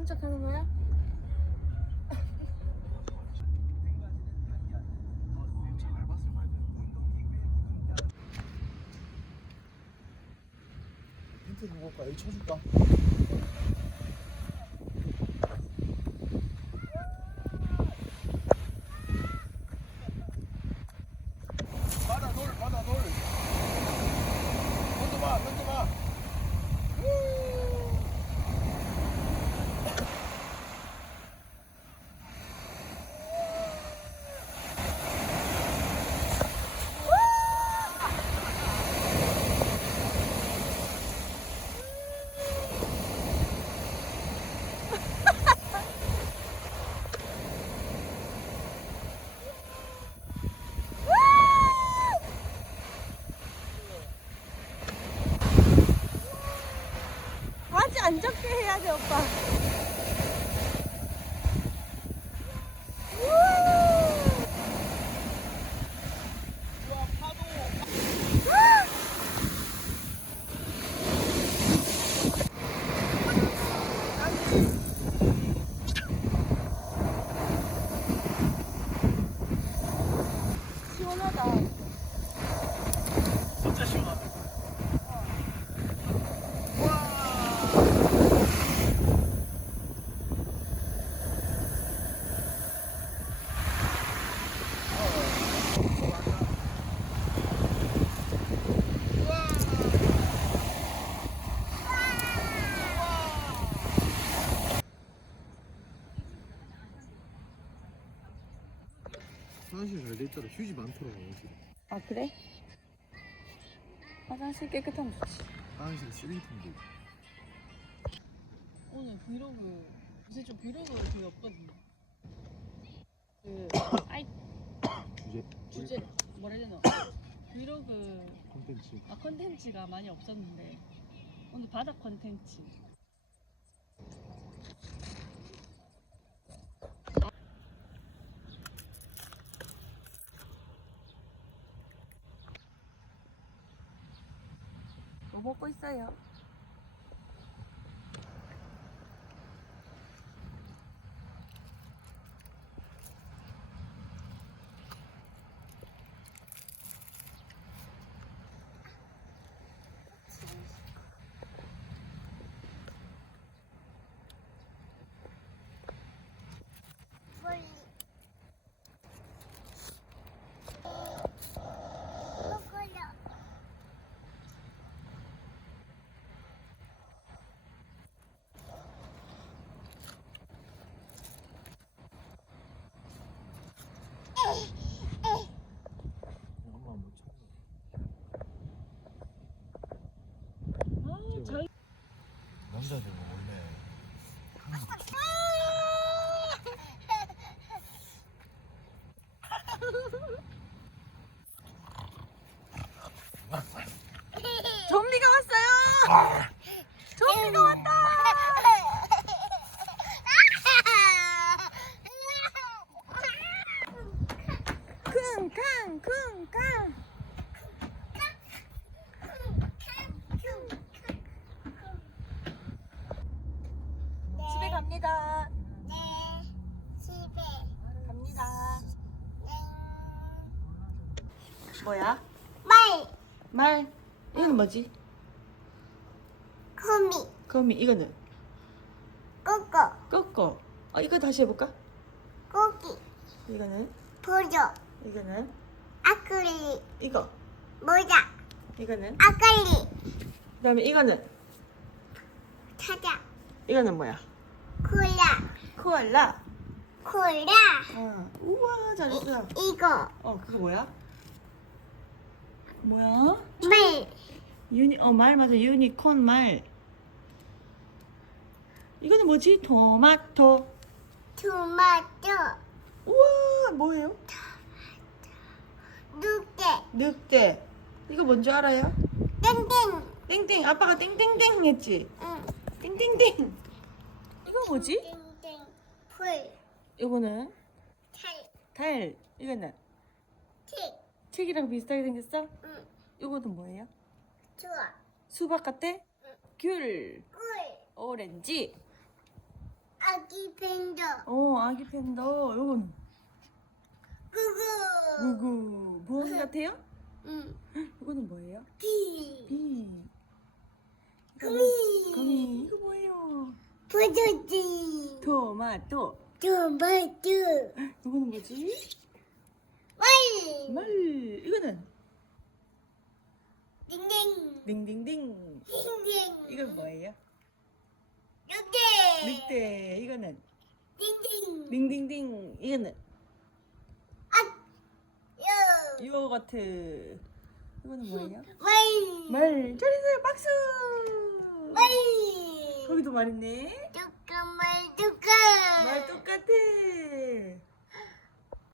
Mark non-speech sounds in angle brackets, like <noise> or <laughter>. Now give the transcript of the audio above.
자는 척 하는 거야? 힌트 올까? 여기 쳐줄까? 바다 돌, 바다 돌. 던져봐, 던져봐. 바지 안 젖게 화장실 잘 돼 있더라. 휴지 많더라고 여기. 아, 그래? 화장실 깨끗하면 좋지. 화장실에 쓰레기통도 있고. 오늘 브이로그 요새 좀 브이로그 거의 없거든요. 그 <coughs> 아이 주제 주제 뭐라 해야 되나 브이로그 콘텐츠. 아 컨텐츠가 많이 없었는데 오늘 바다 컨텐츠. 먹고 있어요? 엄마 못 참아. 아 잘. 남자들은 원래 좀비가 왔어요! 좀비가 왔다! 쿵쾅 쿵쾅 집에 갑니다 갑니다 뭐야? 말. 이거는 뭐지? 거미. 이거는? 꼬꼬. 어 이거 다시 해볼까? 이거는? 이거는? 이거. 이거는? 그다음에 이거는? 이거는 뭐야? 코알라. 어. 우와 잘했어. 이거. 어 그거 뭐야? 뭐야? 말. 유니 어말 맞아. 유니콘 말. 이거는 뭐지? 토마토. 토마토. 우와 뭐예요? 누게 늑대 이거 뭔지 알아요? 땡땡. 땡땡. 아빠가 땡땡땡 했지? 응. 땡땡땡. 이거 뭐지? 땡땡. 풀. 이거는 달, 달. 이거는 책, 책이랑 비슷하게 생겼어? 응, 이거는 뭐예요? 좋아, 수박 같아? 응. 귤. 꿀, 오렌지. 아기 팬더, 어, 아기 팬더. 요거는 구구, 구구. 무언 같아요? 응, 이거는 뭐예요? 비, 비. 거미, 거미. 이거 뭐예요? 포도지, 토마토. 토마토, 이거는 뭐지? 말. 이거는 딩딩. 딩딩딩. 딩딩. 이건 뭐예요? 늑대. 늑대. 이거는 딩딩. 딩딩딩. 이거는 요. 요거트. 이거는 뭐예요? 말. 말. 잘했어요. 박수. 말. 거기도 말 있네. 조금 말 조금. 말 똑같아.